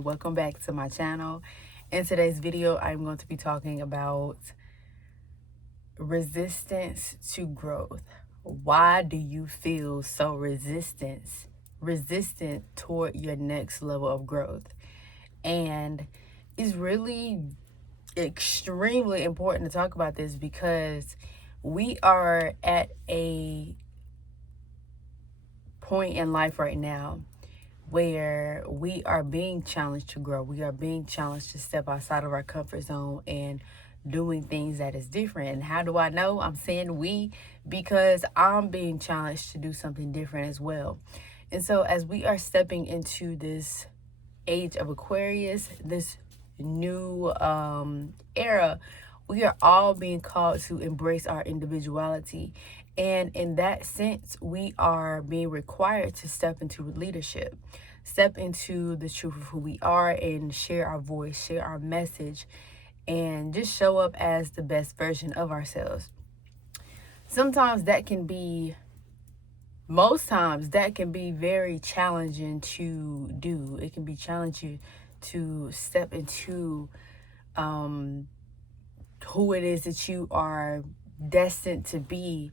everyone, welcome back to my channel. In today's video, I'm going to be talking about resistance to growth. Why do you feel so resistant toward your next level of growth? And it's really extremely important to talk about this because we are at a point in life right now where we are being challenged to grow. We are being challenged to step outside of our comfort zone and doing things that is different. And how do I know? I'm saying we because I'm being challenged to do something different as well. And so as we are stepping into this age of Aquarius, this new era, we are all being called to embrace our individuality. And in that sense, we are being required to step into leadership, step into the truth of who we are and share our voice, share our message, and just show up as the best version of ourselves. Sometimes that can be, most times that can be very challenging to do. It can be challenging to step into who it is that you are destined to be,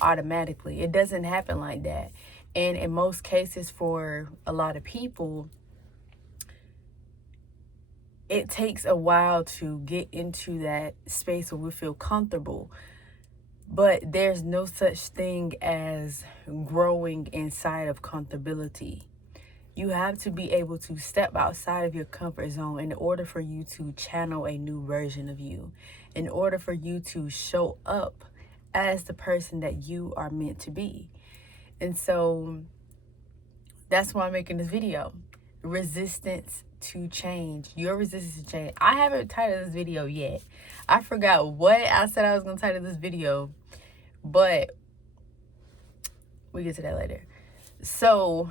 automatically. It doesn't happen like that. And in most cases, for a lot of people, it takes a while to get into that space where we feel comfortable. But there's no such thing as growing inside of comfortability. You have to be able to step outside of your comfort zone in order for you to channel a new version of you, in order for you to show up as the person that you are meant to be. And so that's why I'm making this video. Resistance to change. Your resistance to change. I haven't titled this video yet. I forgot what I said I was going to title this video, but we get to that later. So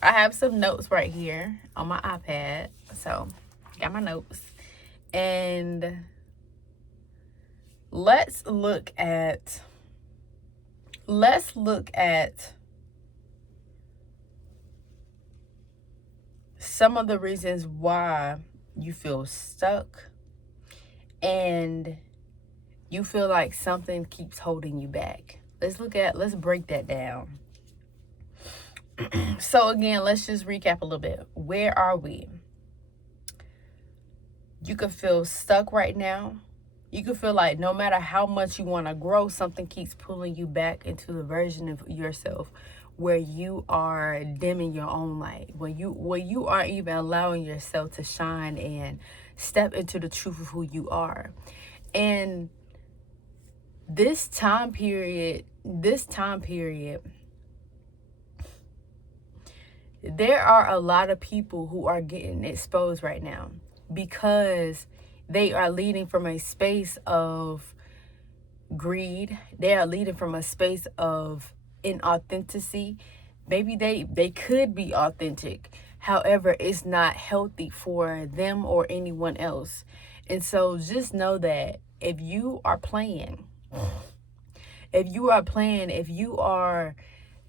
I have some notes right here on my iPad. So got my notes. And let's look at some of the reasons why you feel stuck and you feel like something keeps holding you back. Let's break that down. So again, let's just recap a little bit. Where are we? You could feel stuck right now. You could feel like no matter how much you want to grow, something keeps pulling you back into the version of yourself where you are dimming your own light, where you aren't even allowing yourself to shine and step into the truth of who you are. And this time period, there are a lot of people who are getting exposed right now because they are leading from a space of greed. They are leading from a space of inauthenticity. Maybe they could be authentic. However, it's not healthy for them or anyone else. And so just know that if you are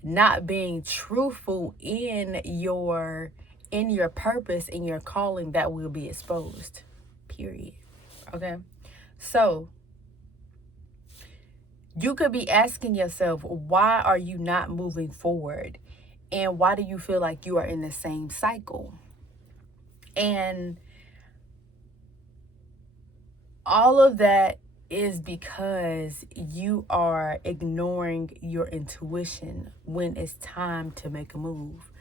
not being truthful in your purpose, in your calling, that will be exposed. Period. Okay? So you could be asking yourself, why are you not moving forward? And why do you feel like you are in the same cycle? And all of that is because you are ignoring your intuition when it's time to make a move.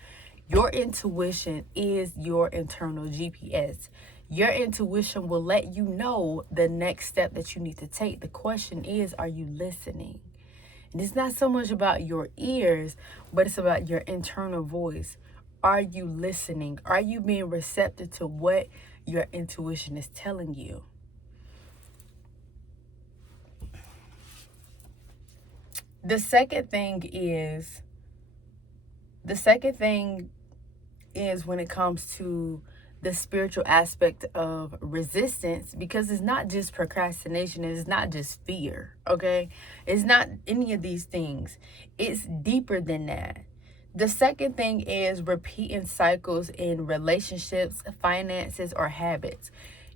Your intuition is your internal GPS. Your intuition will let you know the next step that you need to take. The question is, are you listening? And it's not so much about your ears, but it's about your internal voice. Are you listening? Are you being receptive to what your intuition is telling you? The second thing is when it comes to the spiritual aspect of resistance, because it's not just procrastination, it's not just fear, okay? It's not any of these things. It's deeper than that. The second thing is repeating cycles in relationships, finances, or habits.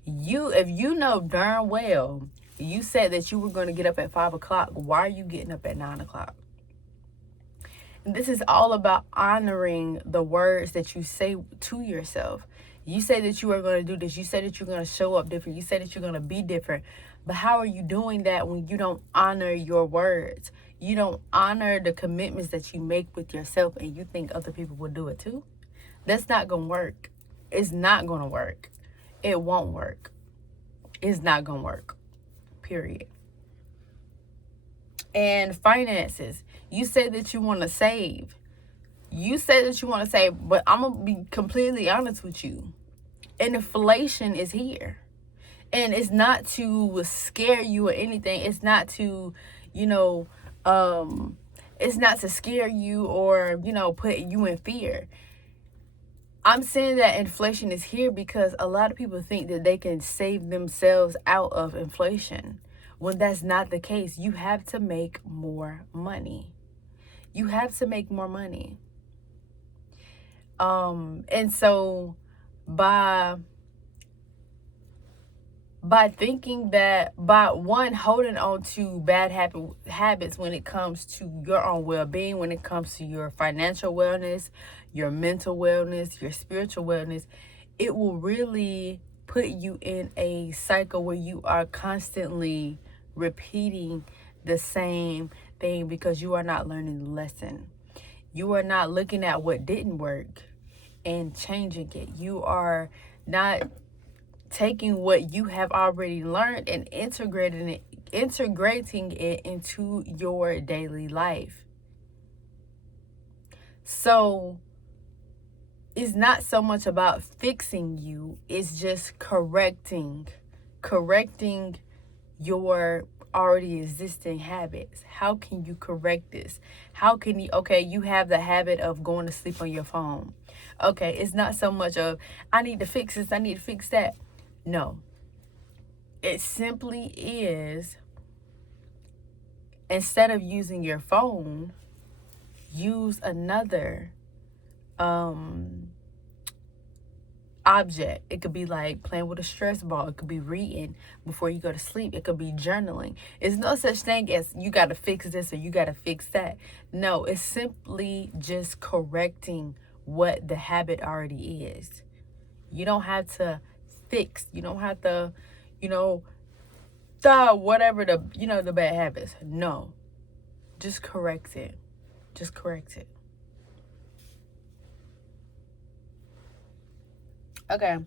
If you know darn well, you said that you were going to get up at 5 o'clock, why are you getting up at 9 o'clock? And this is all about honoring the words that you say to yourself. You say that you are going to do this. You say that you're going to show up different. You say that you're going to be different. But how are you doing that when you don't honor your words? You don't honor the commitments that you make with yourself, and you think other people will do it too? That's not going to work. It's not going to work. It won't work. It's not going to work. Period. And finances. You say that you want to save. You say that you want to save, but I'm going to be completely honest with you. Inflation is here. And it's not to scare you or anything. It's not to, it's not to scare you or, put you in fear. I'm saying that inflation is here because a lot of people think that they can save themselves out of inflation, when that's not the case. You have to make more money. You have to make more money. And so by thinking that, by holding on to bad habits when it comes to your own well-being, when it comes to your financial wellness, your mental wellness, your spiritual wellness, it will really put you in a cycle where you are constantly repeating the same thing because you are not learning the lesson. You are not looking at what didn't work and changing it. You are not taking what you have already learned and integrating it into your daily life. So it's not so much about fixing you, it's just correcting your already existing habits. How can you correct this? How can you, you have the habit of going to sleep on your phone. Okay, it's not so much of, I need to fix this, I need to fix that. No. It simply is, instead of using your phone, use another object. It could be like playing with a stress ball. It could be reading before you go to sleep. It could be journaling. It's no such thing as you got to fix this or you got to fix that. No, it's simply just correcting what the habit already is. You don't have to fix. You don't have to, whatever the bad habits. No, just correct it. Just correct it. Okay.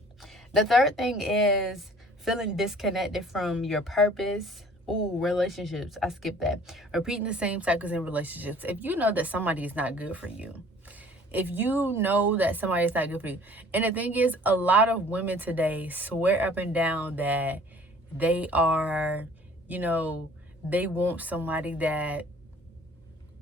The third thing is feeling disconnected from your purpose. Ooh, relationships. I skipped that. Repeating the same cycles in relationships. If you know that somebody is not good for you, if you know that somebody is not good for you. And the thing is, a lot of women today swear up and down that they are, they want somebody that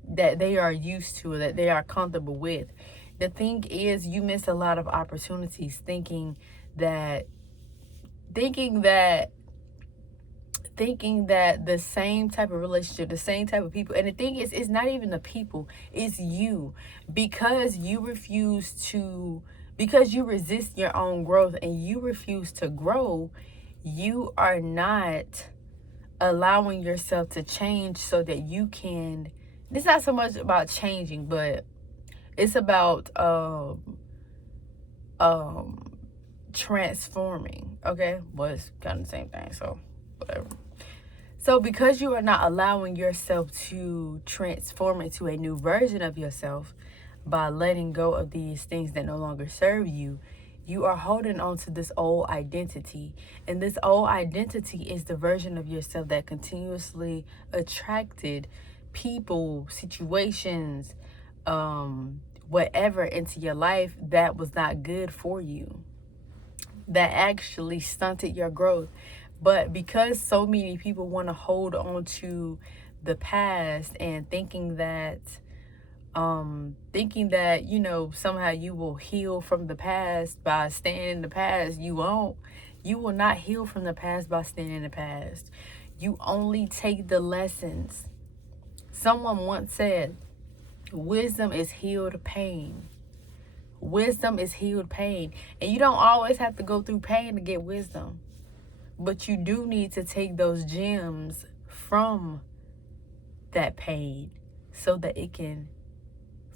they are used to, that they are comfortable with. The thing is, you miss a lot of opportunities thinking that the same type of relationship, the same type of people. And the thing is, it's not even the people, it's you. Because you resist your own growth and you refuse to grow, you are not allowing yourself to change so that you can. It's not so much about changing, but it's about transforming. Okay, well, it's kind of the same thing, so whatever. So because you are not allowing yourself to transform into a new version of yourself by letting go of these things that no longer serve you, you are holding on to this old identity. And this old identity is the version of yourself that continuously attracted people, situations, whatever into your life that was not good for you, that actually stunted your growth. But because so many people want to hold on to the past and thinking that somehow you will heal from the past by staying in the past, you won't. You will not heal from the past by staying in the past. You only take the lessons. Someone once said, Wisdom is healed pain. Wisdom is healed pain. And you don't always have to go through pain to get wisdom. But you do need to take those gems from that pain so that it can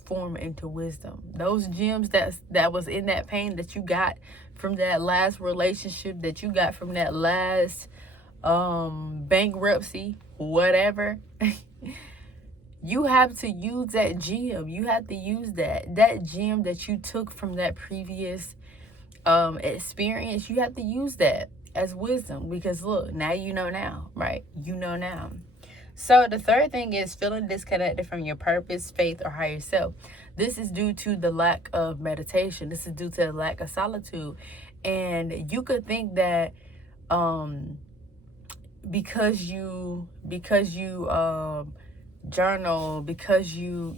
form into wisdom. Those gems that was in that pain that you got from that last relationship, that you got from that last bankruptcy, whatever. You have to use that gem. You have to use that gem that you took from that previous experience. You have to use that as wisdom, because look, now you know now, right? You know now. So the third thing is feeling disconnected from your purpose, faith, or higher self. This is due to the lack of meditation. This is due to the lack of solitude. And you could think that because you journal, because you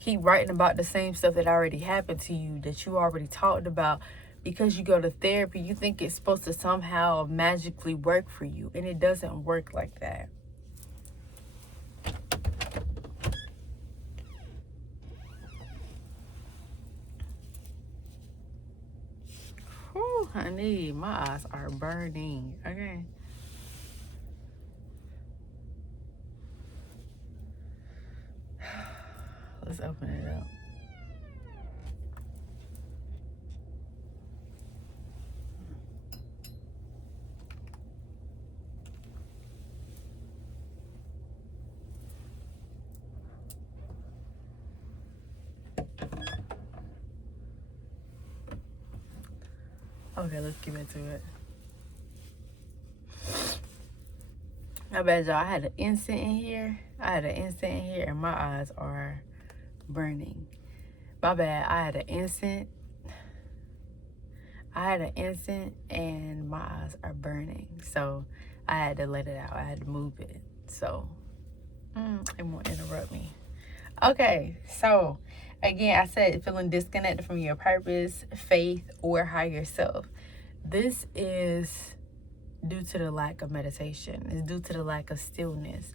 keep writing about the same stuff that already happened to you, that you already talked about, because you go to therapy, you think it's supposed to somehow magically work for you, and it doesn't work like that. Whew, honey, my eyes are burning. Okay. Let's open it up. Okay, let's get into it. My bad, y'all. I had an instant in here. And my eyes are burning. My bad. I had an instant and my eyes are burning. So I had to let it out. I had to move it. So it won't interrupt me. Okay, so again, I said feeling disconnected from your purpose, faith, or higher self. This is due to the lack of meditation. It's due to the lack of stillness,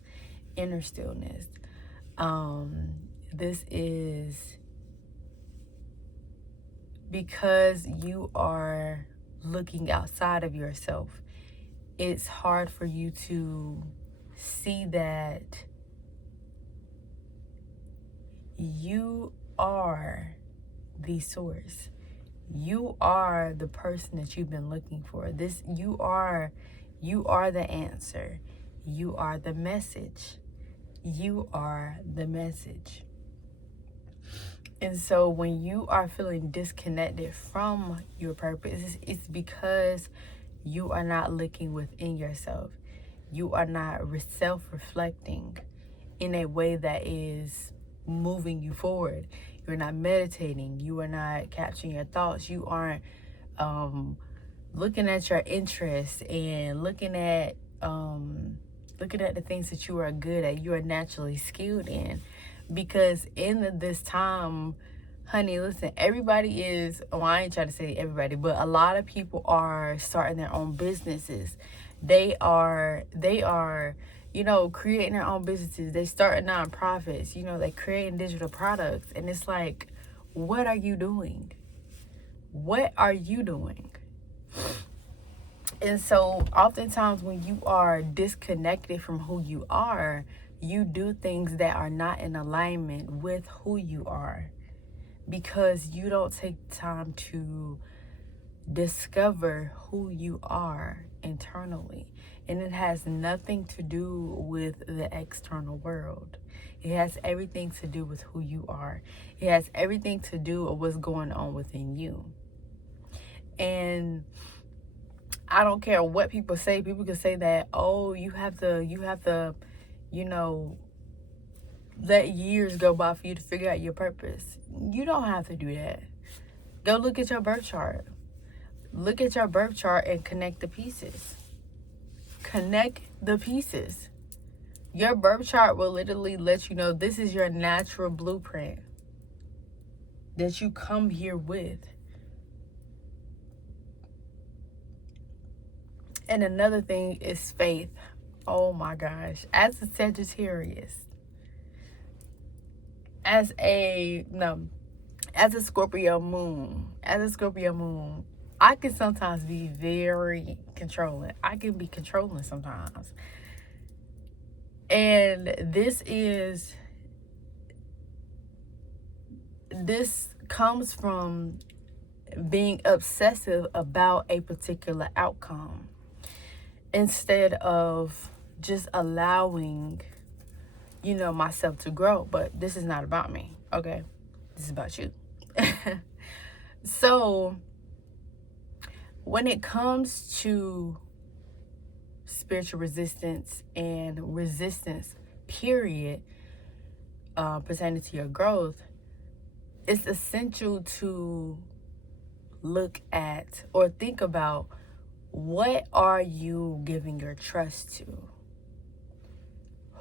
inner stillness. This is because you are looking outside of yourself. It's hard for you to see that you are the source. You are the person that you've been looking for. You are the answer. You are the message. You are the message. And so when you are feeling disconnected from your purpose, it's because you are not looking within yourself. You are not self-reflecting in a way that is moving you forward. You're not meditating. You are not capturing your thoughts. You aren't looking at your interests and looking at the things that you are good at, you are naturally skilled in. Because in this time, honey, listen, everybody is, I ain't trying to say everybody, but a lot of people are starting their own businesses. They are creating their own businesses. They starting nonprofits, they creating digital products. And it's like, what are you doing? What are you doing? And so oftentimes when you are disconnected from who you are, you do things that are not in alignment with who you are, because you don't take time to discover who you are internally. And it has nothing to do with the external world. It has everything to do with who you are. It has everything to do with what's going on within you. And I don't care what people say. People can say that, oh, you have to, let years go by for you to figure out your purpose. You don't have to do that. Go look at your birth chart. Look at your birth chart and connect the pieces. Connect the pieces. Your birth chart will literally let you know this is your natural blueprint that you come here with. And another thing is faith. Oh my gosh. As a Sagittarius, as a no, as a Scorpio moon, I can sometimes be very controlling. I can be controlling sometimes. And this comes from being obsessive about a particular outcome instead of just allowing, myself to grow. But this is not about me, okay? This is about you. So, when it comes to spiritual resistance and resistance, period, pertaining to your growth, it's essential to look at or think about, what are you giving your trust to?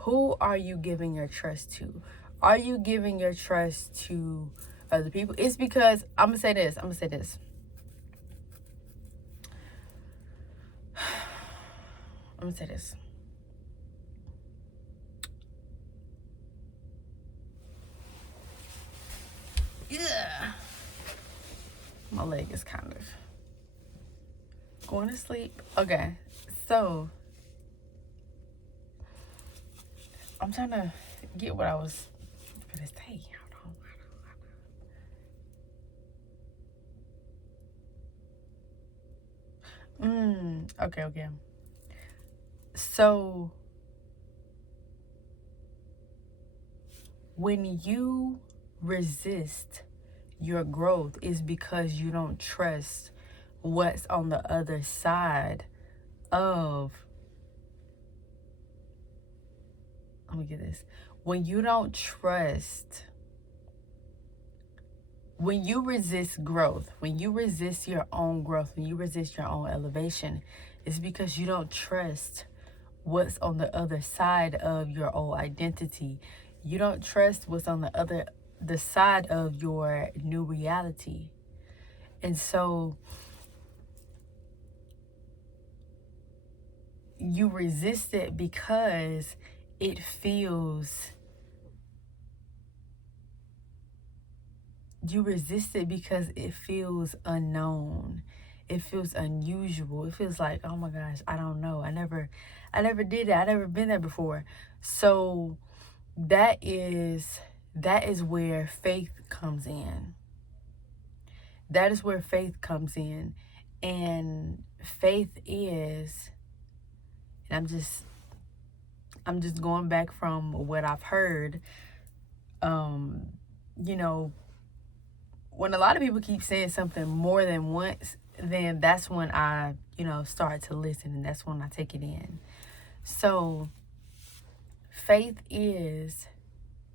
Who are you giving your trust to? Are you giving your trust to other people? It's because I'm gonna say this. Yeah. My leg is kind of going to sleep. Okay. So I'm trying to get what I was gonna say. Okay. So when you resist your growth, is because you don't trust what's on the other side of, let me get this. When you don't trust, when you resist growth, when you resist your own growth, when you resist your own elevation, it's because you don't trust what's on the other side of your old identity. You don't trust what's on the side of your new reality. And so you resist it because it feels unknown. It feels unusual. It feels like, oh my gosh, I don't know. I never did that. I never been there before. So that is where faith comes in. That is where faith comes in. And faith is, and I'm just going back from what I've heard. You know, when a lot of people keep saying something more than once, then that's when I, start to listen, and that's when I take it in. So faith is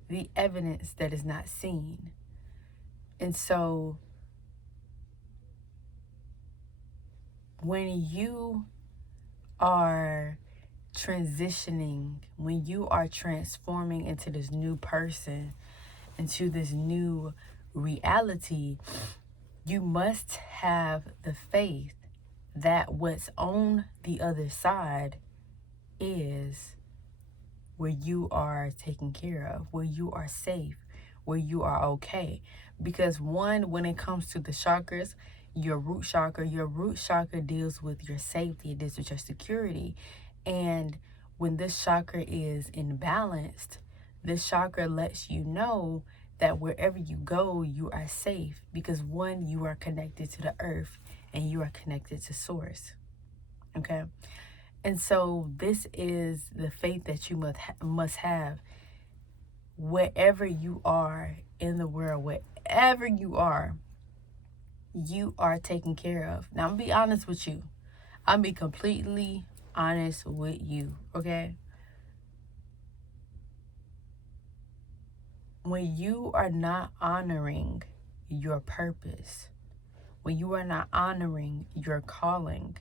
the evidence that is not seen. And so when you are transitioning, when you are transforming into this new person, into this new reality, you must have the faith that what's on the other side is where you are taken care of, where you are safe, where you are okay. Because when it comes to the chakras, your root chakra deals with your safety, it deals with your security. And when this chakra is imbalanced, this chakra lets you know that wherever you go, you are safe, because you are connected to the earth and you are connected to source. Okay? And so this is the faith that you must have wherever you are in the world, wherever you are taken care of. Now, I'm gonna be honest with you. I'm be completely honest with you, okay? When you are not honoring your purpose, when you are not honoring your calling,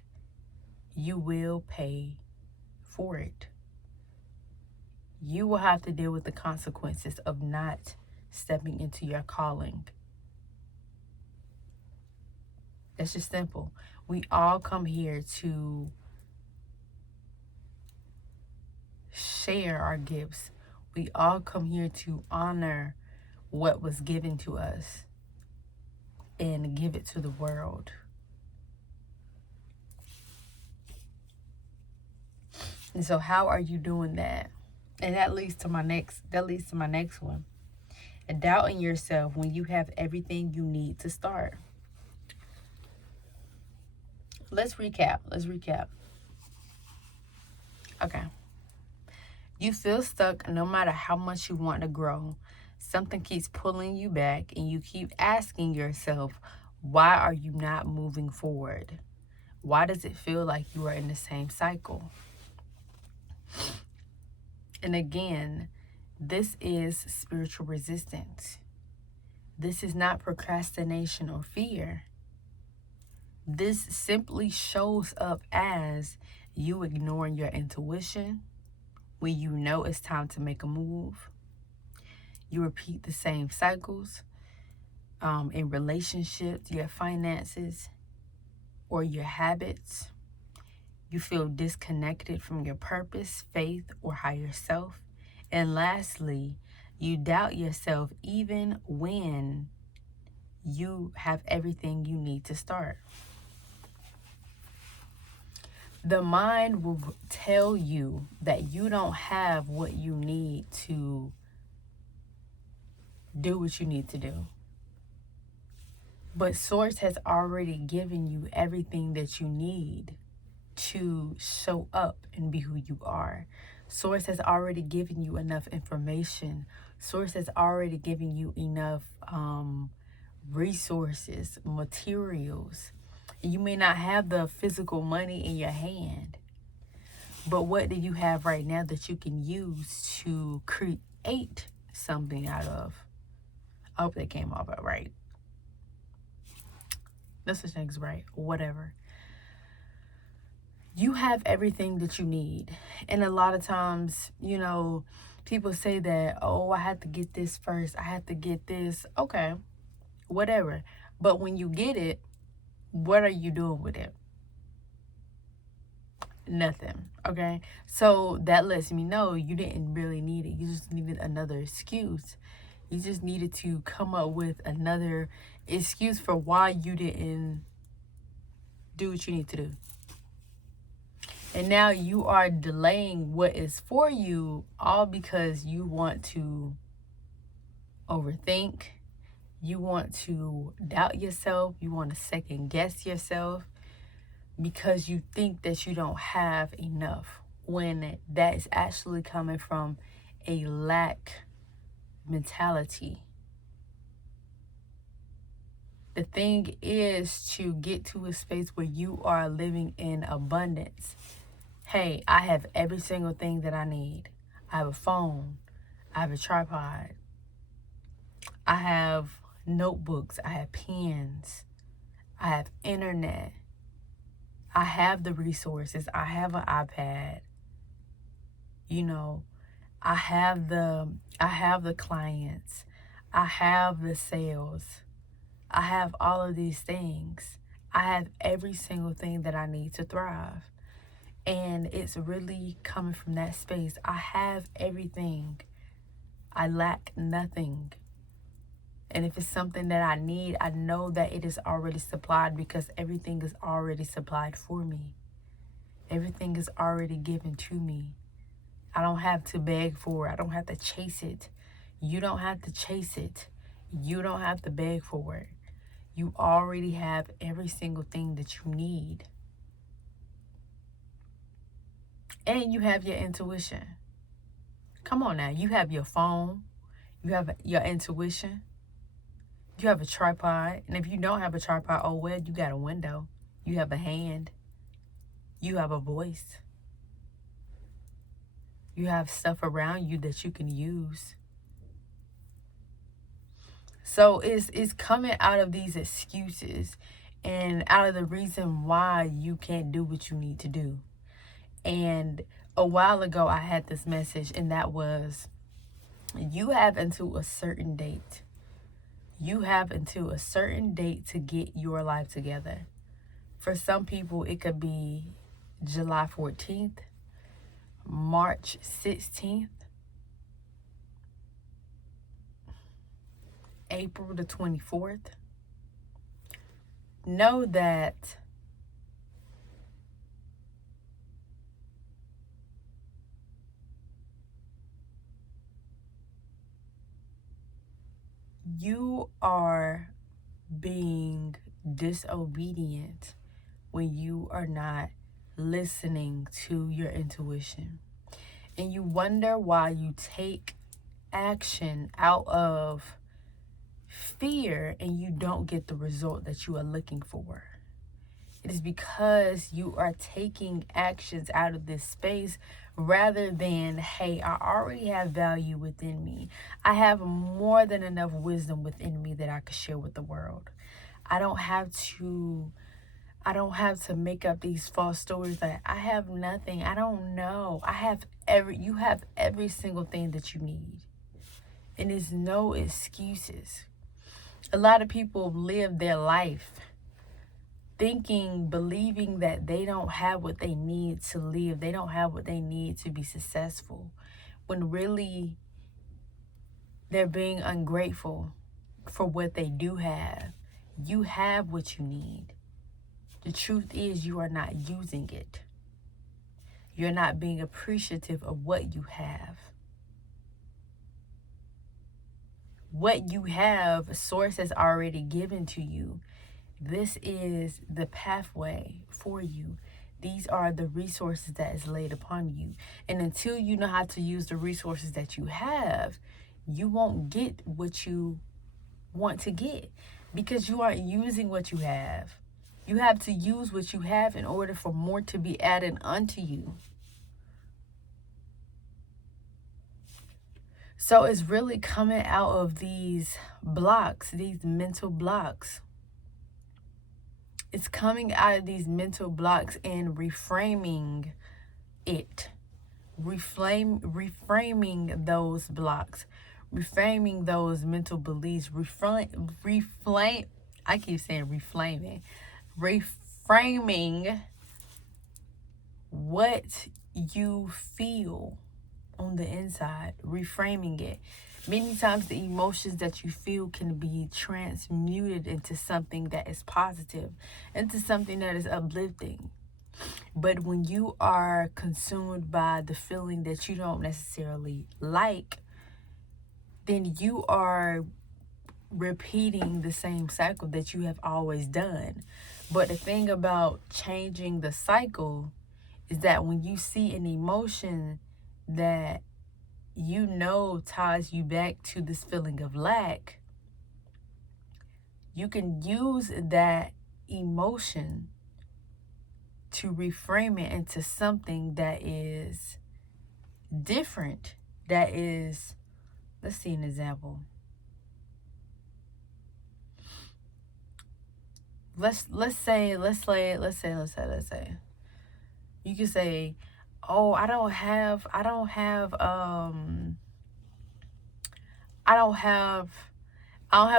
you will pay for it. You will have to deal with the consequences of not stepping into your calling. That's just simple. We all come here to share our gifts. We all come here to honor what was given to us and give it to the world. And so how are you doing that? And that leads to my next one. And doubting yourself when you have everything you need to start. Let's recap. Okay. You feel stuck no matter how much you want to grow. Something keeps pulling you back and you keep asking yourself, why are you not moving forward? Why does it feel like you are in the same cycle? And again, this is spiritual resistance. This is not procrastination or fear. This simply shows up as you ignoring your intuition when you know it's time to make a move. You repeat the same cycles in relationships, your finances, or your habits. You feel disconnected from your purpose, faith, or higher self. And lastly, you doubt yourself even when you have everything you need to start. The mind will tell you that you don't have what you need to do what you need to do. But Source has already given you everything that you need to show up and be who you are. Source has already given you enough information. Source has already given you enough resources, materials. You may not have the physical money in your hand, but what do you have right now that you can use to create something out of? I hope that came off right. No such thing as right, whatever. You have everything that you need. And a lot of times, you know, people say that, oh, I have to get this first. I have to get this. Okay, whatever. But when you get it, what are you doing with it? Nothing. Okay, so that lets me know you didn't really need it. You just needed another excuse. You just needed to come up with another excuse for why you didn't do what you need to do. And now you are delaying what is for you, all because you want to overthink. You want to doubt yourself. You want to second guess yourself because you think that you don't have enough, when that is actually coming from a lack mentality. The thing is to get to a space where you are living in abundance. Hey, I have every single thing that I need. I have a phone. I have a tripod. I have notebooks. I have pens. I have internet. I have the resources. I have an iPad. You know, I have the clients. I have the sales. I have all of these things. I have every single thing that I need to thrive. And it's really coming from that space. I have everything. I lack nothing. And if it's something that I need, I know that it is already supplied because everything is already supplied for me. Everything is already given to me. I don't have to beg for it. I don't have to chase it. You don't have to chase it. You don't have to beg for it. You already have every single thing that you need. And you have your intuition. Come on now. You have your phone. You have your intuition. You have a tripod. And if you don't have a tripod, oh well, you got a window. You have a hand. You have a voice. You have stuff around you that you can use. So it's coming out of these excuses and out of the reason why you can't do what you need to do. And a while ago, I had this message, and that was, you have until a certain date. You have until a certain date to get your life together. For some people, it could be July 14th, March 16th. April the 24th, know that you are being disobedient when you are not listening to your intuition. And you wonder why you take action out of fear and you don't get the result that you are looking for. It is because you are taking actions out of this space rather than, hey, I already have value within me. I have more than enough wisdom within me that I could share with the world. I don't have to make up these false stories that I have nothing. I don't know. You have every single thing that you need. And there's no excuses. A lot of people live their life believing that they don't have what they need to live. They don't have what they need to be successful. When really they're being ungrateful for what they do have. You have what you need. The truth is you are not using it. You're not being appreciative of what you have. What you have, source has already given to you. This is the pathway for you. These are the resources that is laid upon you. And until you know how to use the resources that you have, you won't get what you want to get because you aren't using what you have. You have to use what you have in order for more to be added unto you. So it's really coming out of these blocks, these mental blocks. It's coming out of these mental blocks and reframing it. Reframing those blocks. Reframing those mental beliefs. I keep saying reflaming. Reframing what you feel on the inside, reframing it. Many times the emotions that you feel can be transmuted into something that is positive, into something that is uplifting. But when you are consumed by the feeling that you don't necessarily like, then you are repeating the same cycle that you have always done. But the thing about changing the cycle is that when you see an emotion that you know ties you back to this feeling of lack, you can use that emotion to reframe it into something that is different. That is, let's see an example. Let's say you can say, oh, I don't have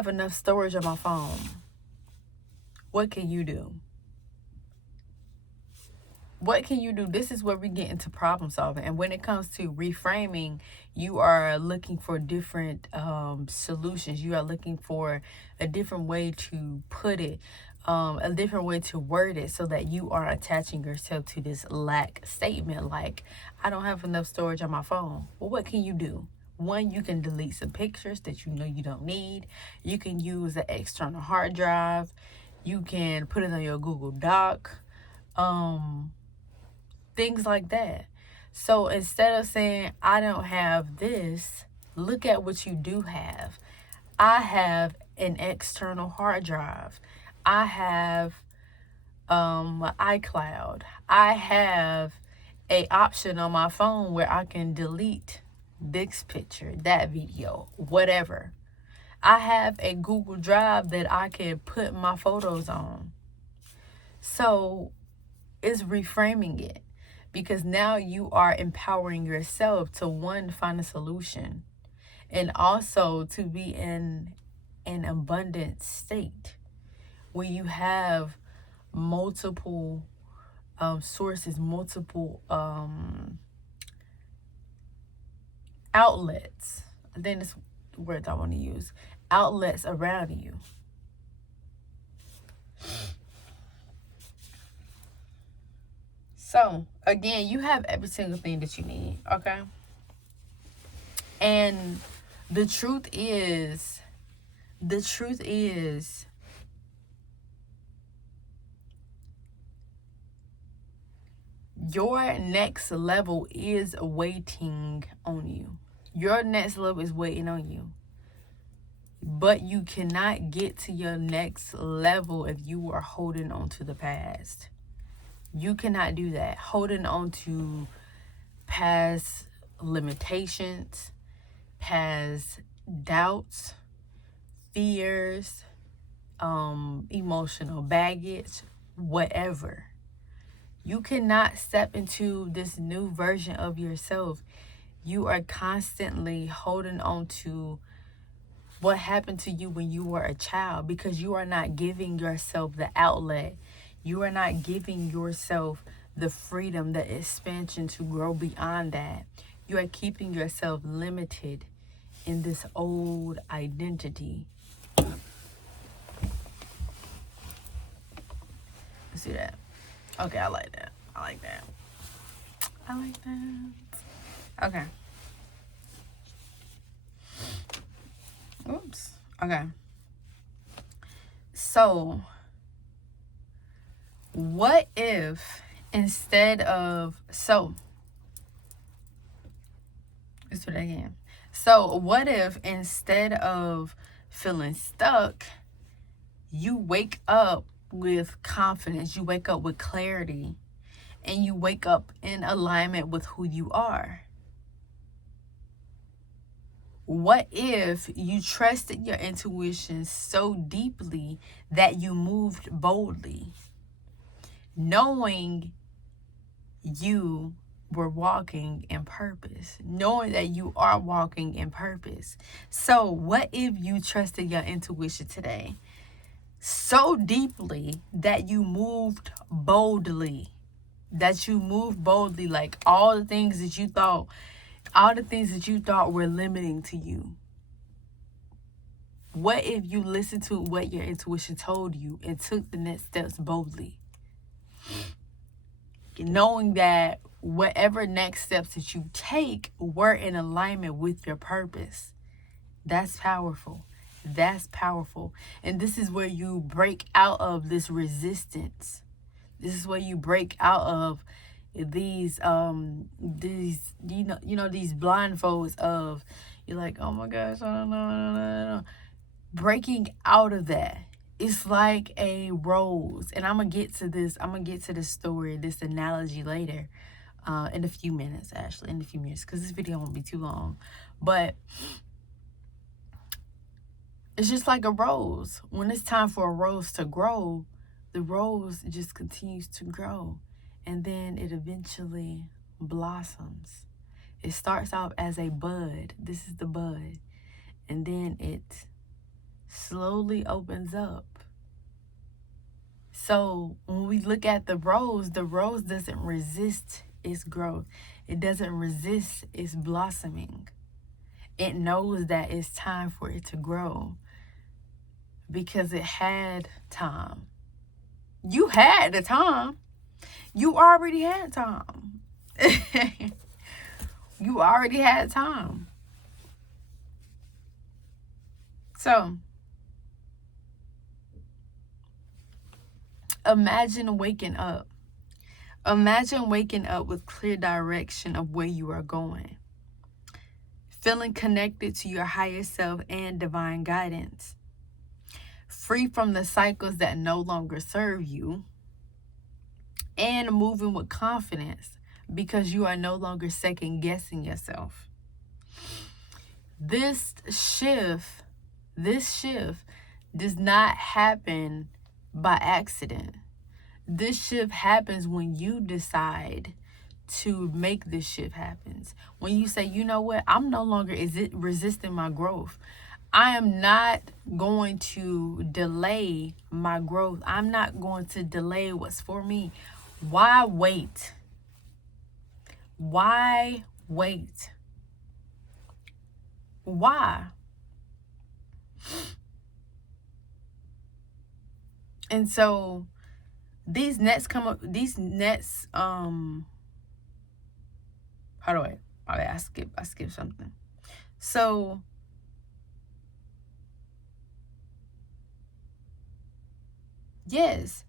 enough storage on my phone. What can you do? What can you do? This is where we get into problem solving. And when it comes to reframing, you are looking for different solutions. You are looking for a different way to put it, a different way to word it so that you are attaching yourself to this lack statement. Like, I don't have enough storage on my phone. Well, what can you do? One, you can delete some pictures that you know you don't need. You can use an external hard drive. You can put it on your Google Doc. Things like that. So instead of saying, I don't have this, look at what you do have. I have an external hard drive. I have iCloud. I have a option on my phone where I can delete this picture, that video, whatever. I have a Google Drive that I can put my photos on. So it's reframing it. Because now you are empowering yourself to, one, find a solution, and also to be in an abundant state where you have multiple sources, multiple outlets. I think that's the word I want to use. outlets around you. So, again, you have every single thing that you need, okay? And the truth is, your next level is waiting on you. Your next level is waiting on you. But you cannot get to your next level if you are holding on to the past. You cannot do that. Holding on to past limitations, past doubts, fears, emotional baggage, whatever. You cannot step into this new version of yourself. You are constantly holding on to what happened to you when you were a child, because you are not giving yourself the outlet. You are not giving yourself the freedom, the expansion to grow beyond that. You are keeping yourself limited in this old identity. See that? Okay, I like that. Okay. Oops. Okay. So, what if instead of, let's do that again. So, what if instead of feeling stuck, you wake up with confidence, you wake up with clarity, and you wake up in alignment with who you are? What if you trusted your intuition so deeply that you moved boldly, knowing you were walking in purpose, knowing that you are walking in purpose? So what if you trusted your intuition today so deeply that you moved boldly, like all the things that you thought were limiting to you? What if you listened to what your intuition told you and took the next steps boldly, knowing that whatever next steps that you take were in alignment with your purpose? That's powerful. And this is where you break out of this resistance. This is where you break out of these these blindfolds of, you're like, oh my gosh, I don't know. Breaking out of that. It's like a rose. And I'm gonna get to this story, this analogy later, in a few minutes, because this video won't be too long. But it's just like a rose. When it's time for a rose to grow, the rose just continues to grow, and then it eventually blossoms. It starts off as a bud. This is the bud. And then it slowly opens up. So when we look at the rose doesn't resist its growth. It doesn't resist its blossoming. It knows that it's time for it to grow because it had time. You had the time. You already had time. You already had time. So, imagine waking up. Imagine waking up with clear direction of where you are going. Feeling connected to your higher self and divine guidance. Free from the cycles that no longer serve you. And moving with confidence because you are no longer second guessing yourself. This shift does not happen by accident. This shift happens when you decide to make this shift happen. When you say, you know what, I'm no longer resisting my growth. I am not going to delay my growth. I'm not going to delay what's for me. Why wait? Why wait? Why? And so these nets how do I skip something. So yes,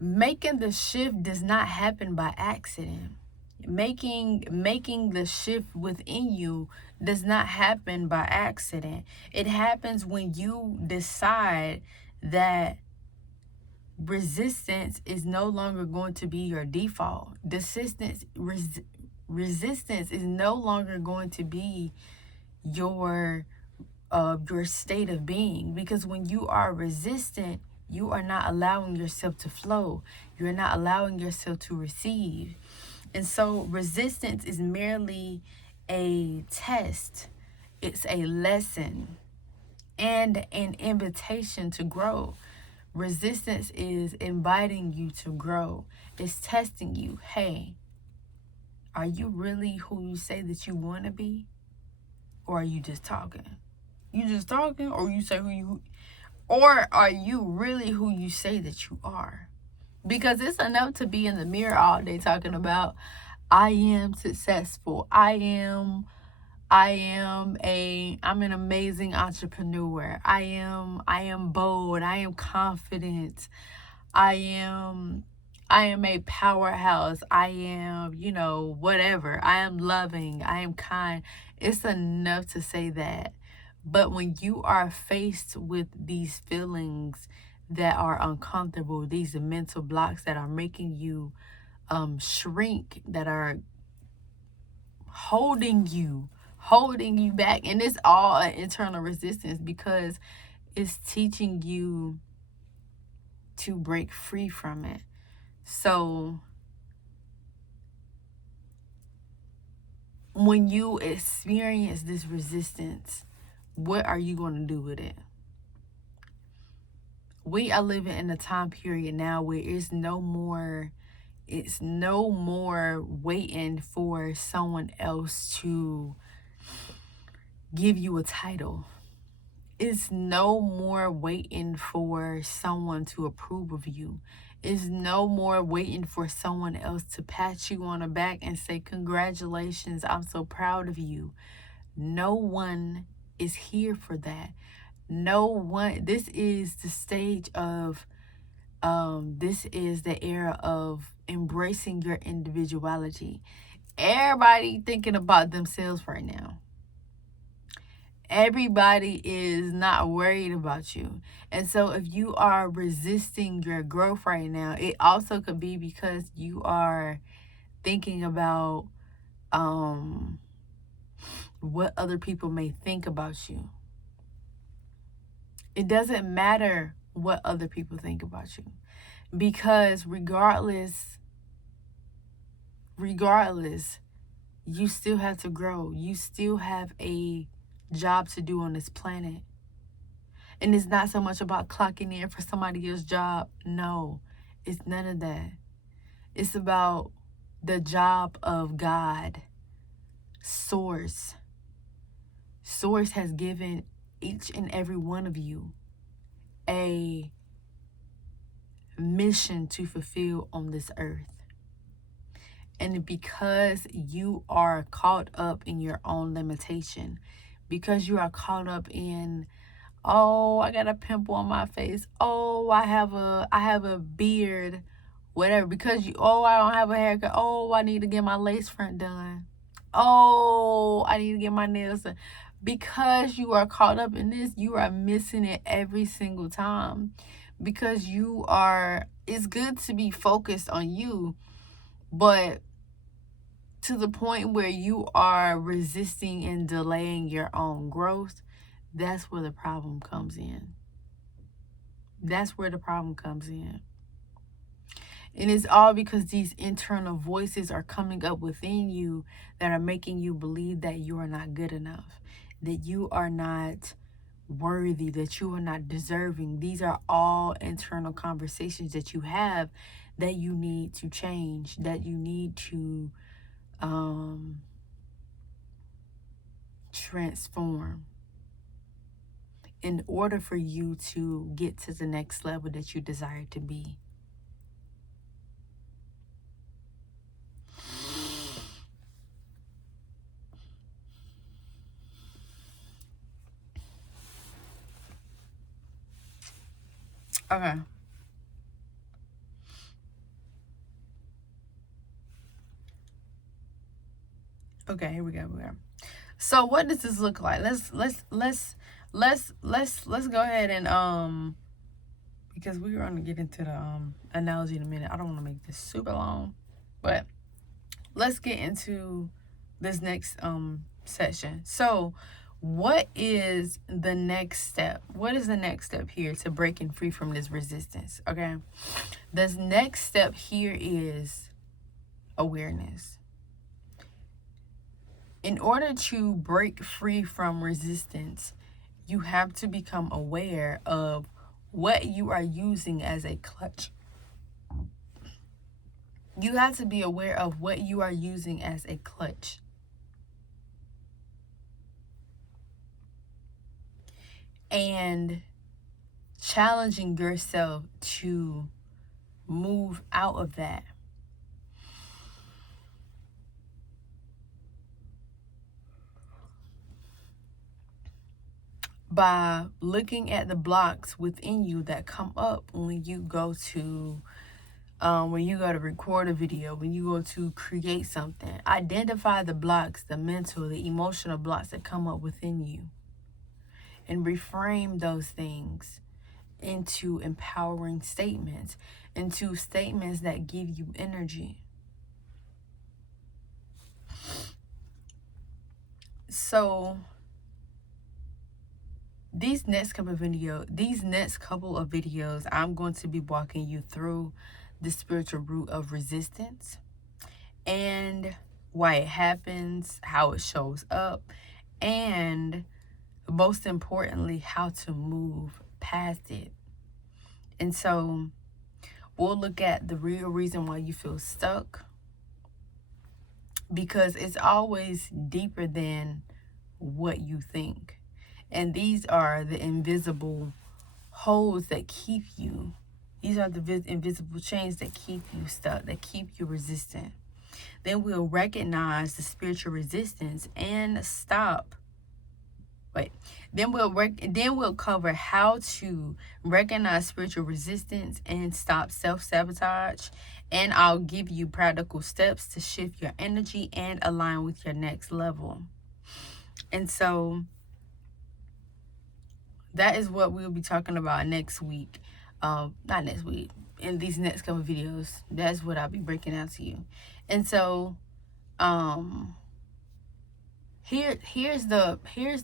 making the shift does not happen by accident. Making the shift within you does not happen by accident. It happens when you decide that resistance is no longer going to be your default. Resistance is no longer going to be your state of being, because when you are resistant, you are not allowing yourself to flow. You're not allowing yourself to receive. And so resistance is merely a test. It's a lesson and an invitation to grow. Resistance is inviting you to grow. It's testing you. Hey, are you really who you say that you want to be? Or are you just talking? You just talking, or you say or are you really who you say that you are? Because it's enough to be in the mirror all day talking about, I am successful. I'm an amazing entrepreneur. I am bold. I am confident. I am a powerhouse. I am, whatever. I am loving. I am kind. It's enough to say that. But when you are faced with these feelings that are uncomfortable, these mental blocks that are making you shrink, that are holding you back, and it's all an internal resistance, because it's teaching you to break free from it. So when you experience this resistance, what are you going to do with it? We are living in a time period now where it's no more waiting for someone else to give you a title. It's no more waiting for someone to approve of you. It's no more waiting for someone else to pat you on the back and say, congratulations, I'm so proud of you. No one is here for that. No one. This is the stage of, this is the era of embracing your individuality. Everybody thinking about themselves right now. Everybody is not worried about you. And so if you are resisting your growth right now, it also could be because you are thinking about what other people may think about you. It doesn't matter what other people think about you, because regardless, you still have to grow. You still have a job to do on this planet. And it's not so much about clocking in for somebody else's job. No, it's none of that. It's about the job of God. Source has given each and every one of you a mission to fulfill on this earth. And because you are caught up in your own limitation, because you are caught up in, oh, I got a pimple on my face, oh, I have a beard, whatever, because I don't have a haircut, oh, I need to get my lace front done, oh, I need to get my nails done. Because you are caught up in this, you are missing it every single time. Because it's good to be focused on you, but to the point where you are resisting and delaying your own growth, that's where the problem comes in. That's where the problem comes in. And it's all because these internal voices are coming up within you that are making you believe that you are not good enough, that you are not worthy, that you are not deserving. These are all internal conversations that you have that you need to change, that you need to transform. in order for you to get to the next level that you desire to be. Okay. Okay, here we go. So what does this look like? Let's go ahead and because we're gonna get into the analogy in a minute. I don't want to make this super long, but let's get into this next session. So what is the next step? What is the next step here to breaking free from this resistance? Okay. The next step here is awareness. In order to break free from resistance, you have to become aware of what you are using as a clutch. You have to be aware of what you are using as a clutch. And challenging yourself to move out of that. By looking at the blocks within you that come up when you go to record a video, when you go to create something. Identify the blocks, the mental, the emotional blocks that come up within you, and reframe those things into empowering statements, into statements that give you energy. So these next couple of videos, I'm going to be walking you through the spiritual root of resistance and why it happens, how it shows up, and most importantly, how to move past it. And so we'll look at the real reason why you feel stuck, because it's always deeper than what you think. And these are the invisible holes that keep you. These are the invisible chains that keep you stuck, that keep you resistant. Then we'll recognize the spiritual resistance and stop. Then we'll cover how to recognize spiritual resistance and stop self-sabotage. And I'll give you practical steps to shift your energy and align with your next level. And so that is what we'll be talking about next week. Not next week. In these next couple of videos, that's what I'll be breaking out to you. And so, here's the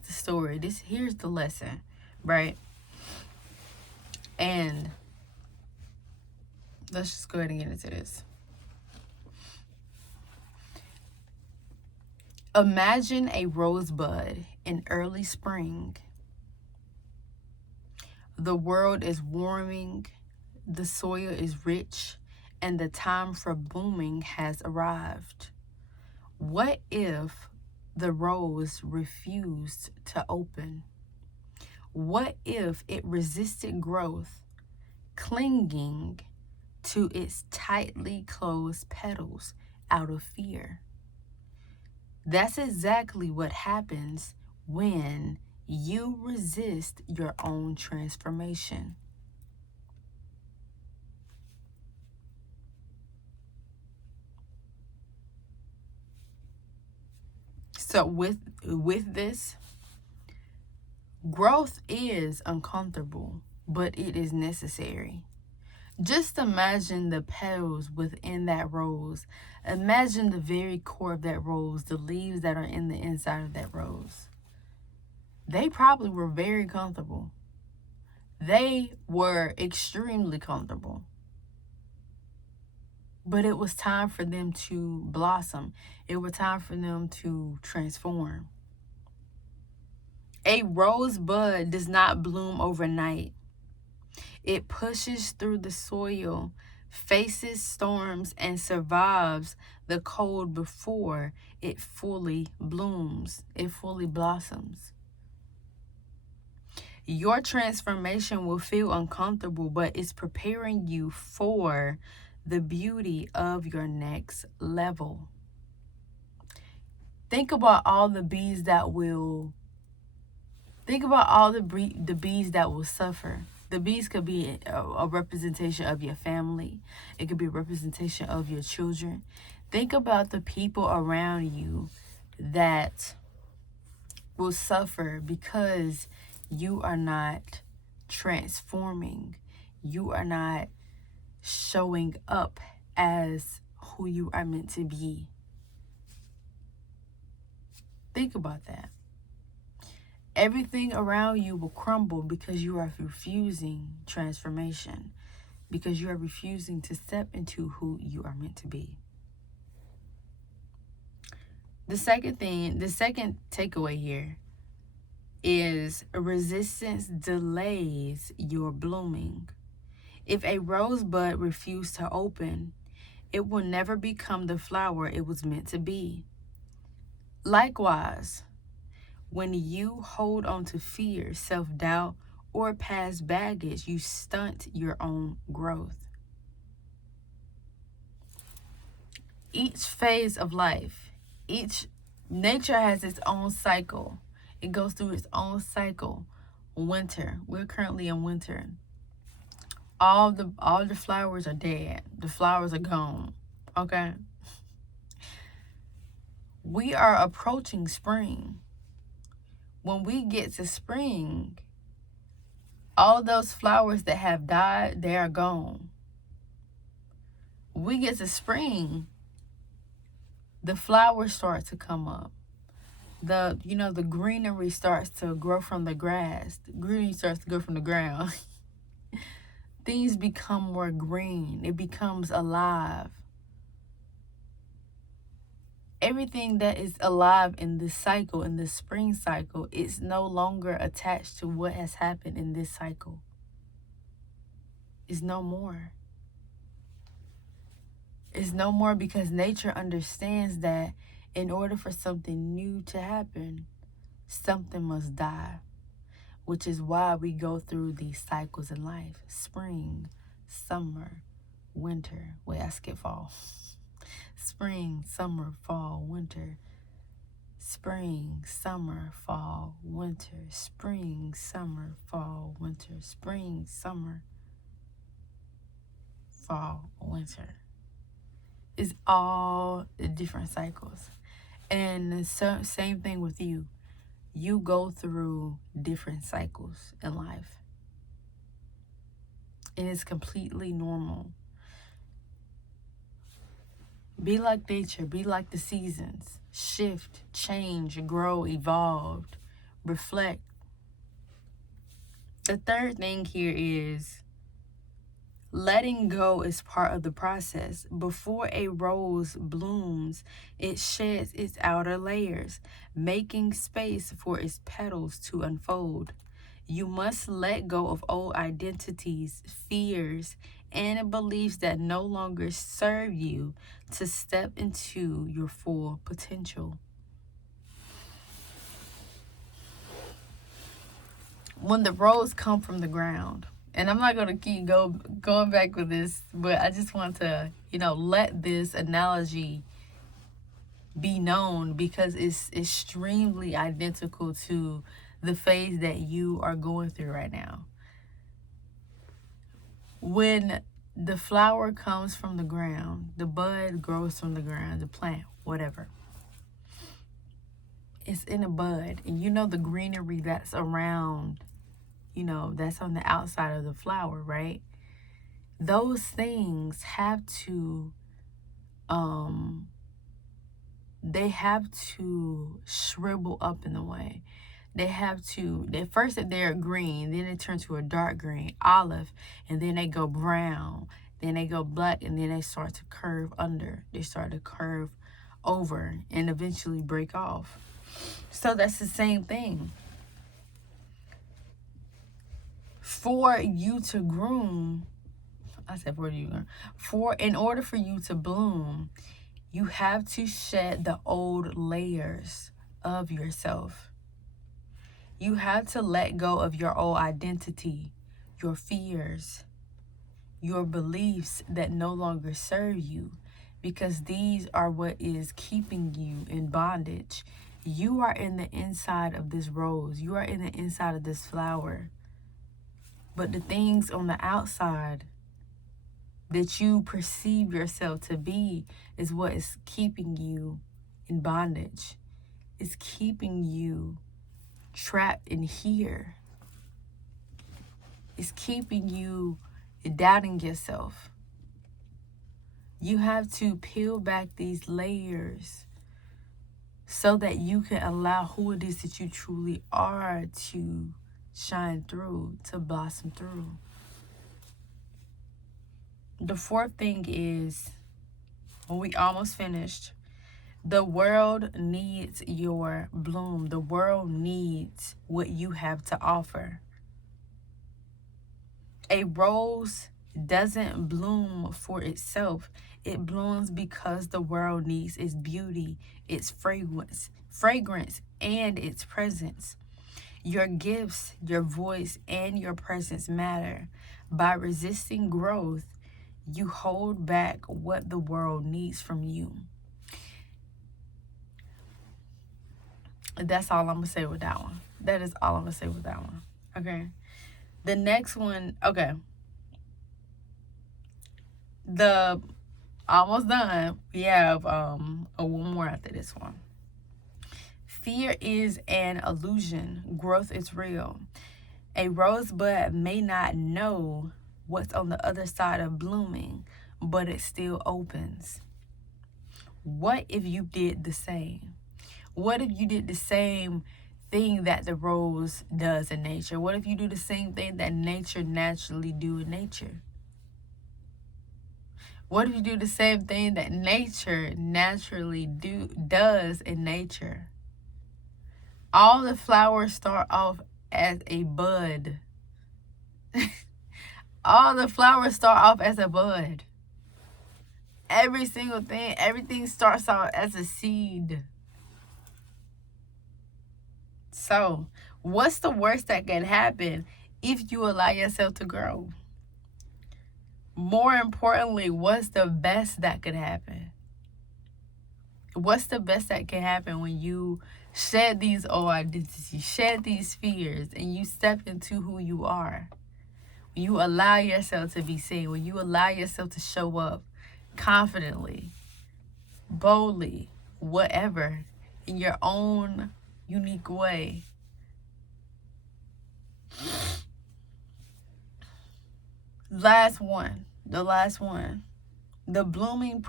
story. Here's the lesson, right? And let's just go ahead and get into this. Imagine a rosebud in early spring. The world is warming, the soil is rich, and the time for blooming has arrived. What if the rose refused to open? What if it resisted growth, clinging to its tightly closed petals out of fear? That's exactly what happens when you resist your own transformation. So with this, growth is uncomfortable, but it is necessary. Just imagine the petals within that rose. Imagine the very core of that rose, the leaves that are in the inside of that rose. They probably were very comfortable. They were extremely comfortable. But it was time for them to blossom. It was time for them to transform. A rosebud does not bloom overnight. It pushes through the soil, faces storms, and survives the cold before it fully blooms. It fully blossoms. Your transformation will feel uncomfortable, but it's preparing you for the beauty of your next level. Think about all the bees that will bees that will suffer. The bees could be a representation of your family. It could be a representation of your children. Think about the people around you that will suffer because you are not transforming. You are not showing up as who you are meant to be. Think about that. Everything around you will crumble because you are refusing transformation, because you are refusing to step into who you are meant to be. The second takeaway here is resistance delays your blooming. If a rosebud refuses to open, it will never become the flower it was meant to be. Likewise, when you hold on to fear, self-doubt, or past baggage, you stunt your own growth. Each phase of life, nature has its own cycle. It goes through its own cycle. Winter. We're currently in winter. All the flowers are dead. The flowers are gone. Okay? We are approaching spring. When we get to spring, all those flowers that have died, they are gone. When we get to spring, the flowers start to come up. The greenery starts to grow from the grass. The greenery starts to grow from the ground. Things become more green. It becomes alive. Everything that is alive in this cycle, in this spring cycle, is no longer attached to what has happened in this cycle. It's no more. It's no more because nature understands that in order for something new to happen, something must die, which is why we go through these cycles in life. Spring, summer, winter. Wait, I skipped fall. Spring, summer, fall, winter. Spring, summer, fall, winter. Spring, summer, fall, winter. Spring, summer, fall, winter. It's all different cycles. And the same thing with you. You go through different cycles in life. And it's completely normal. Be like nature. Be like the seasons. Shift, change, grow, evolve, reflect. The third thing here is letting go is part of the process. Before a rose blooms, it sheds its outer layers, making space for its petals to unfold. You must let go of old identities, fears, and beliefs that no longer serve you to step into your full potential. When the rose come from the ground, and I'm not going to keep going back with this, but I just want to, let this analogy be known because it's extremely identical to the phase that you are going through right now. When the flower comes from the ground, the bud grows from the ground, the plant, whatever. It's in a bud, and the greenery that's around, that's on the outside of the flower, right? Those things have to, they have to shrivel up in a way. They have to, first they're green, then they turn to a dark green, olive, and then they go brown, then they go black, and then they start to curve under. They start to curve over and eventually break off. So that's the same thing. For you to groom, in order for you to bloom, you have to shed the old layers of yourself. You have to let go of your old identity, your fears, your beliefs that no longer serve you, because these are what is keeping you in bondage. You are in the inside of this rose. You are in the inside of this flower. But the things on the outside that you perceive yourself to be is what is keeping you in bondage. It's keeping you trapped in here. It's keeping you doubting yourself. You have to peel back these layers so that you can allow who it is that you truly are to shine through, to blossom through. The fourth thing is, when we almost finished, the world needs your bloom. The world needs what you have to offer. A rose doesn't bloom for itself. It blooms because the world needs its beauty, its fragrance, and its presence. Your gifts, your voice, and your presence matter. By resisting growth, you hold back what the world needs from you. That's all I'm going to say with that one. That is all I'm going to say with that one. Okay. The next one, okay. The almost done. We have one more after this one. Fear is an illusion. Growth is real. A rosebud may not know what's on the other side of blooming, but it still opens. What if you did the same? What if you did the same thing that the rose does in nature? What if you do the same thing that nature naturally do in nature? What if you do the same thing that nature naturally does in nature? All the flowers start off as a bud. All the flowers start off as a bud. Every single thing, everything starts out as a seed. So, what's the worst that can happen if you allow yourself to grow? More importantly, what's the best that could happen? What's the best that can happen when you shed these old identities, shed these fears, and you step into who you are? When you allow yourself to be seen, when you allow yourself to show up confidently, boldly, whatever, in your own unique way. The last one. The blooming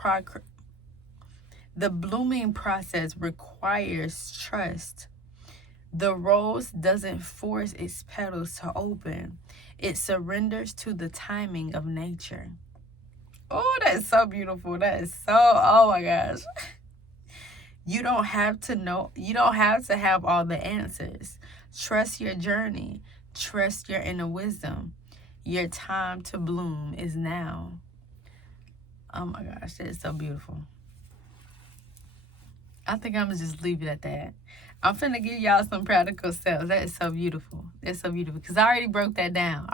process requires trust. The rose doesn't force its petals to open. It surrenders to the timing of nature. Oh, that's so beautiful. That is so, oh my gosh. You don't have to know, you don't have to have all the answers. Trust your journey. Trust your inner wisdom. Your time to bloom is now. Oh my gosh, that is so beautiful. I think I'm going to just leave it at that. I'm finna give y'all some practical steps. That is so beautiful. That's so beautiful. Because I already broke that down.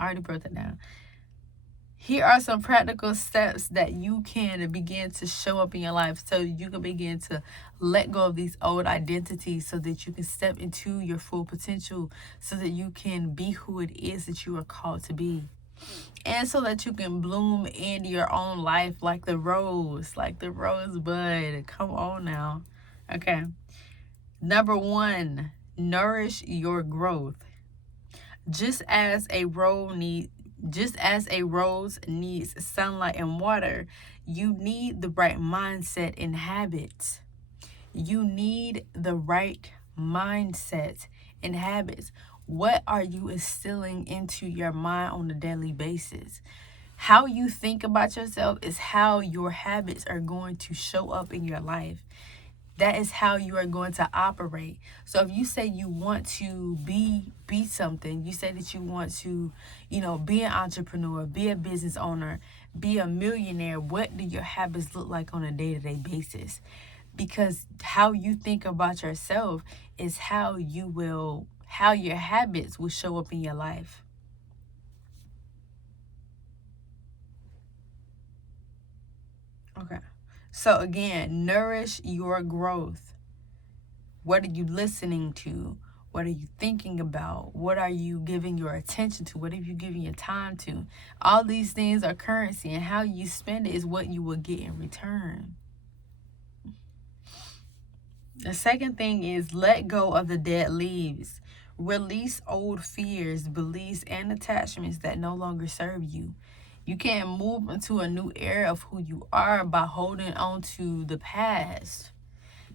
Here are some practical steps that you can begin to show up in your life so you can begin to let go of these old identities so that you can step into your full potential, so that you can be who it is that you are called to be. And so that you can bloom in your own life like the rose, like the rosebud. Come on now. Okay. Number 1, nourish your growth. Just as a rose needs sunlight and water, you need the right mindset and habits. You need the right mindset and habits. What are you instilling into your mind on a daily basis? How you think about yourself is how your habits are going to show up in your life. That is how you are going to operate. So if you say you want to be something, you say that you want to, be an entrepreneur, be a business owner, be a millionaire, what do your habits look like on a day-to-day basis? Because how you think about yourself is how you will how your habits will show up in your life. Okay. So again, nourish your growth. What are you listening to? What are you thinking about? What are you giving your attention to? What are you giving your time to? All these things are currency, and how you spend it is what you will get in return. The second thing is let go of the dead leaves. Release old fears, beliefs, and attachments that no longer serve you. You can't move into a new era of who you are by holding on to the past.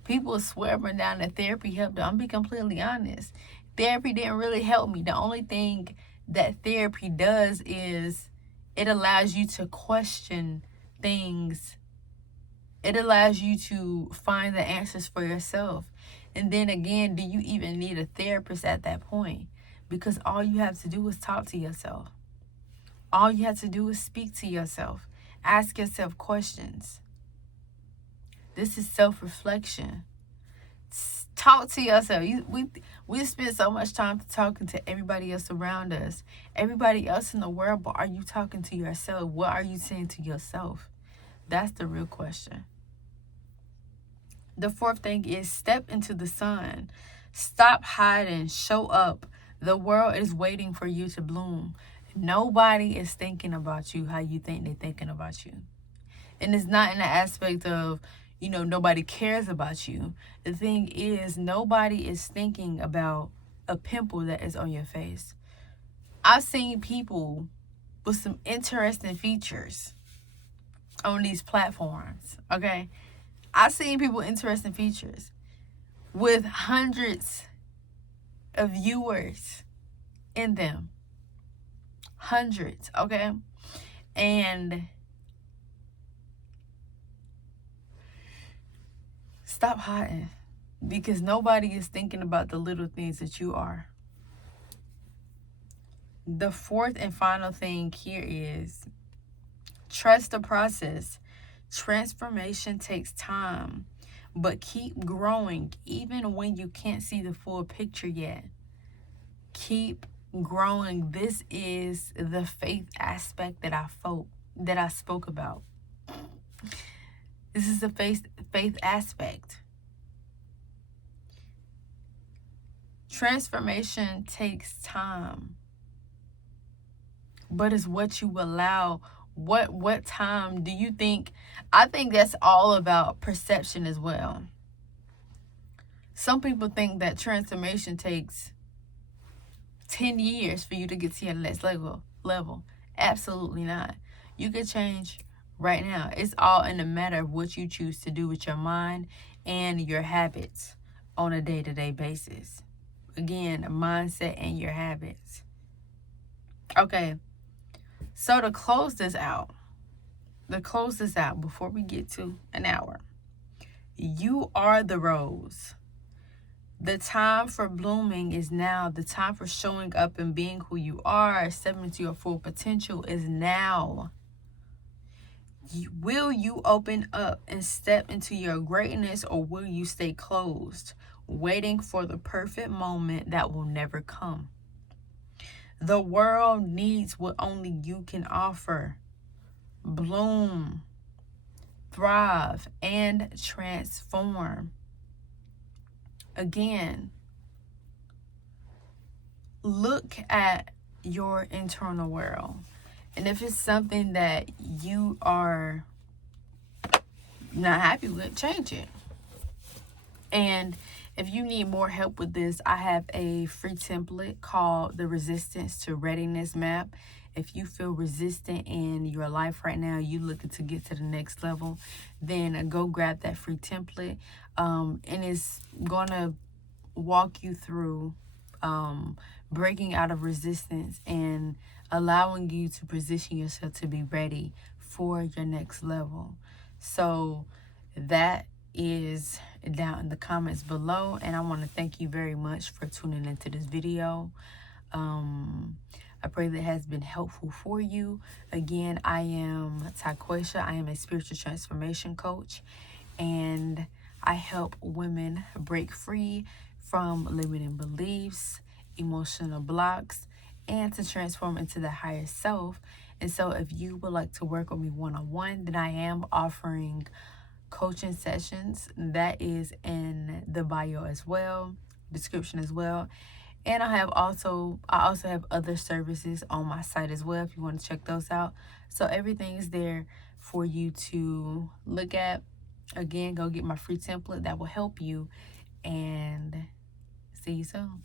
People swear up and down that therapy helped them. I'm be completely honest. Therapy didn't really help me. The only thing that therapy does is it allows you to question things. It allows you to find the answers for yourself. And then again, do you even need a therapist at that point? Because all you have to do is talk to yourself. All you have to do is speak to yourself. Ask yourself questions. This is self-reflection. Talk to yourself. We spend so much time talking to everybody else around us, everybody else in the world, but are you talking to yourself? What are you saying to yourself? That's the real question. The fourth thing is step into the sun. Stop hiding. Show up. The world is waiting for you to bloom. Nobody is thinking about you how you think they're thinking about you. And it's not in the aspect of, nobody cares about you. The thing is, nobody is thinking about a pimple that is on your face. I've seen people with some interesting features on these platforms, okay? I've seen people with interesting features with hundreds of viewers in them. Hundreds, okay? And stop hiding, because nobody is thinking about the little things that you are. The fourth and final thing here is trust the process. Transformation takes time, but keep growing even when you can't see the full picture yet. Keep growing. This is the faith aspect that I spoke about. This is the faith aspect. Transformation takes time, but it's what you allow. What time do you think? I think that's all about perception as well. Some people think that transformation takes 10 years for you to get to your next level. Absolutely not. You can change right now. It's all in the matter of what you choose to do with your mind and your habits on a day-to-day basis. Again, mindset and your habits. Okay. So to close this out before we get to an hour, you are the rose. The time for blooming is now. The time for showing up and being who you are, stepping into your full potential is now. Will you open up and step into your greatness, or will you stay closed, waiting for the perfect moment that will never come? The world needs what only you can offer. Bloom, thrive, and transform. Again, look at your internal world. And if it's something that you are not happy with, change it. And if you need more help with this, I have a free template called the Resistance to Readiness Map. If you feel resistant in your life right now, you looking to get to the next level, then go grab that free template. And it's going to walk you through breaking out of resistance and allowing you to position yourself to be ready for your next level. So that is down in the comments below, and I want to thank you very much for tuning into this video. I pray that it has been helpful for you. Again, I am Taquesha. I am a spiritual transformation coach, and I help women break free from limiting beliefs emotional blocks, and to transform into the higher self. And so if you would like to work with me one-on-one, then I am offering coaching sessions. That is in the bio as well, description as well. And I also have other services on my site as well if you want to check those out. So everything's there for you to look at. Again, go get my free template that will help you, and see you soon.